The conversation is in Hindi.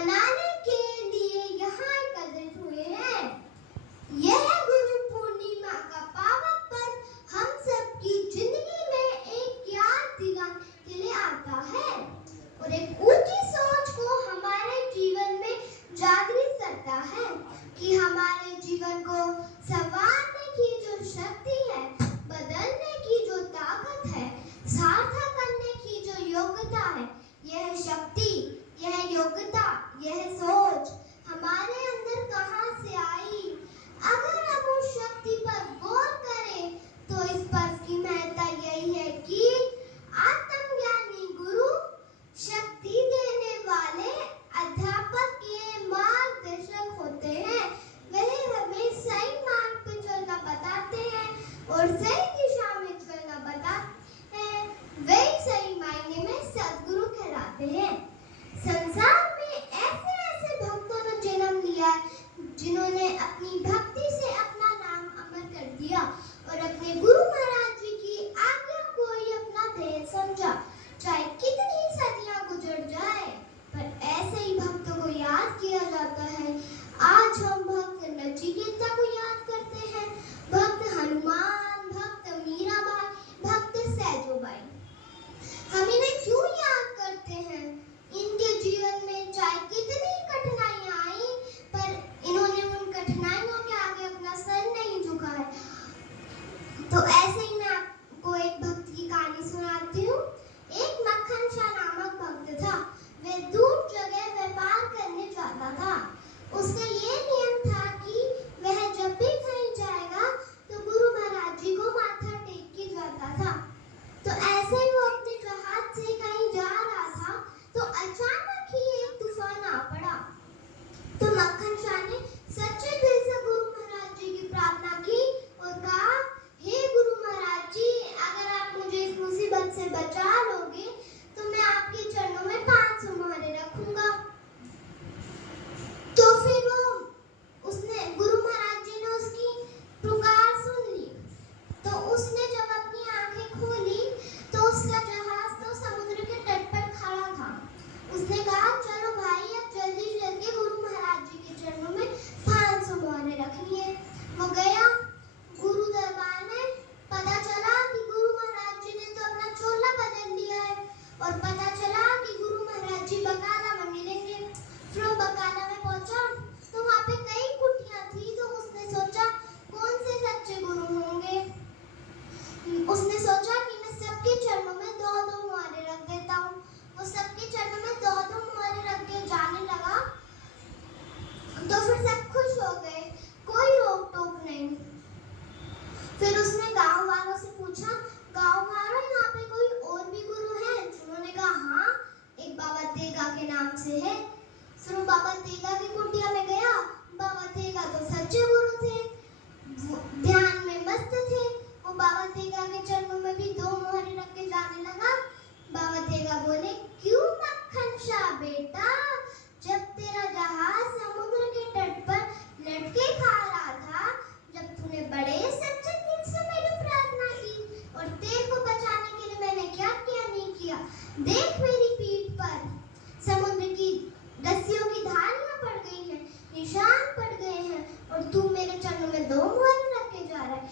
मनाने के लिए यहाँ एकत्रित हुए हैं। यह गुरु पूर्णिमा का पावन पर्व हम सबकी जिंदगी में एक याद दिलाने के लिए आता है और एक ऊंची सोच को हमारे जीवन में जागृत करता है कि हमारे जीवन को संवारने की जो शक्ति है, बदलने की जो ताकत है, सार्थक करने की जो योग्यता है, यह शक्ति, यह योग्यता, यह सोच हमारे अंदर कहाँ से आई? अगर हम उस शक्ति पर गौर करें तो इस पर्व की महत्ता यही है कि आत्मज्ञानी गुरु शक्ति देने वाले अध्यापक के मार्गदर्शक होते हैं। वह हमें सही मार्ग पर चलना बताते हैं और सही दिशा में चलना बताते हैं। वही सही मायने में सद्गुरु कहलाते हैं। संसार में ऐसे ऐसे भक्तों ने जन्म लिया जिन्होंने अपनी भक्ति से अपना नाम अमर कर दिया और अपने गुरु महाराज जी की आज्ञा को ही अपना ध्येय समझा। चाहे कितनी सदियां गुजर जाए, पर ऐसे ही भक्तों को याद किया जाता है। आज हम भक्त नचिकेता को याद करते हैं, भक्त हनुमान, भक्त मीराबाई, भक्त सैजोबाई। हम इन्हें क्यों याद करते हैं? इनके जीवन में चाहे कितनी कठिनाइयां आई, पर इन्होंने उन कठिनाइयों के आगे अपना सर नहीं झुकाया। तो ऐसे ही मैं आपको एक भक्त की कहानी सुनाती हूँ। एक मक्खन शाह नामक भक्त था। वह दूर जगह व्यापार करने जाता था। उसका ये नियम था कि वह जब भी कहीं जाएगा तो गुरु महाराज जी को माथा टेक के जाता था। तो ऐसे ही वो अपने जहाज से कहीं जा रहा था तो अचानक ही एक तूफान आ पड़ा। तो मक्खन शाह ने सच्चे दिल से गुरु महाराज जी की प्रार्थना की और कहा, हे गुरु महाराज जी, अगर आप मुझे इस मुसीबत से बचा लोगे तो मैं आपके चरणों में 500 मोहरे रखूंगा। तो फिर उसने गुरु महाराज जी ने उसकी पुकार सुन ली। तो उसने जब अपनी आंखें खोली तो उसका जहाज तो समुद्र के तट पर खड़ा था। उसने कहा, चलो भाई, अब जल्दी चल के गुरु महाराज जी के चरणों में 500 मोहरे रखनी है। वो गया गुरु दरबार में। पता चला कि गुरु महाराज जी ने तो अपना चोला बदल लिया है और पता चला कि गुरु महाराज जी बकाला में मिलेंगे। फिर वो बकाला में पहुंचा तो वहाँ पे कई कुटियां थी। तो उसने सोचा कौन से सच्चे गुरु होंगे। उसने सोचा कि मैं सबके चरणों में 2-2 मोहरे रख देता हूँ। वो सबके चरणों में 2-2 मोहरे रख के जाने लगा। तो फिर सब खुश हो गए, कोई रोक टोक नहीं। फिर उसने गांव वालों से पूछा, गांव वालों, यहाँ पे कोई और भी गुरु है? उन्होंने कहा, हाँ, एक बाबा तेगा के नाम से है। फिर वो बाबा तेगा की कुटिया में गया। बाबा तेगा तो सच्चे गुरु थे, ध्यान में मस्त थे। वो बाबा तेगा के चरणों में भी 2 मोहरे रख के जाने लगा। बाबा तेगा बोले, क्यों मक्खन शाह बेटा, जब तेरा जहाज समुद्र के तट पर लटके खा रहा था, जब तूने बड़े सच्चे दिल से मेरी प्रार्थना की और तेरे को बचाने के लिए मैंने क्या किया नहीं किया। देख मेरी पीठ पर समुद्र की रस्सियों की धारियां पड़ गई हैं, निशान पड़ गए हैं और तू मेरे चरणों में 2 मोहरे रख के जा रहा है।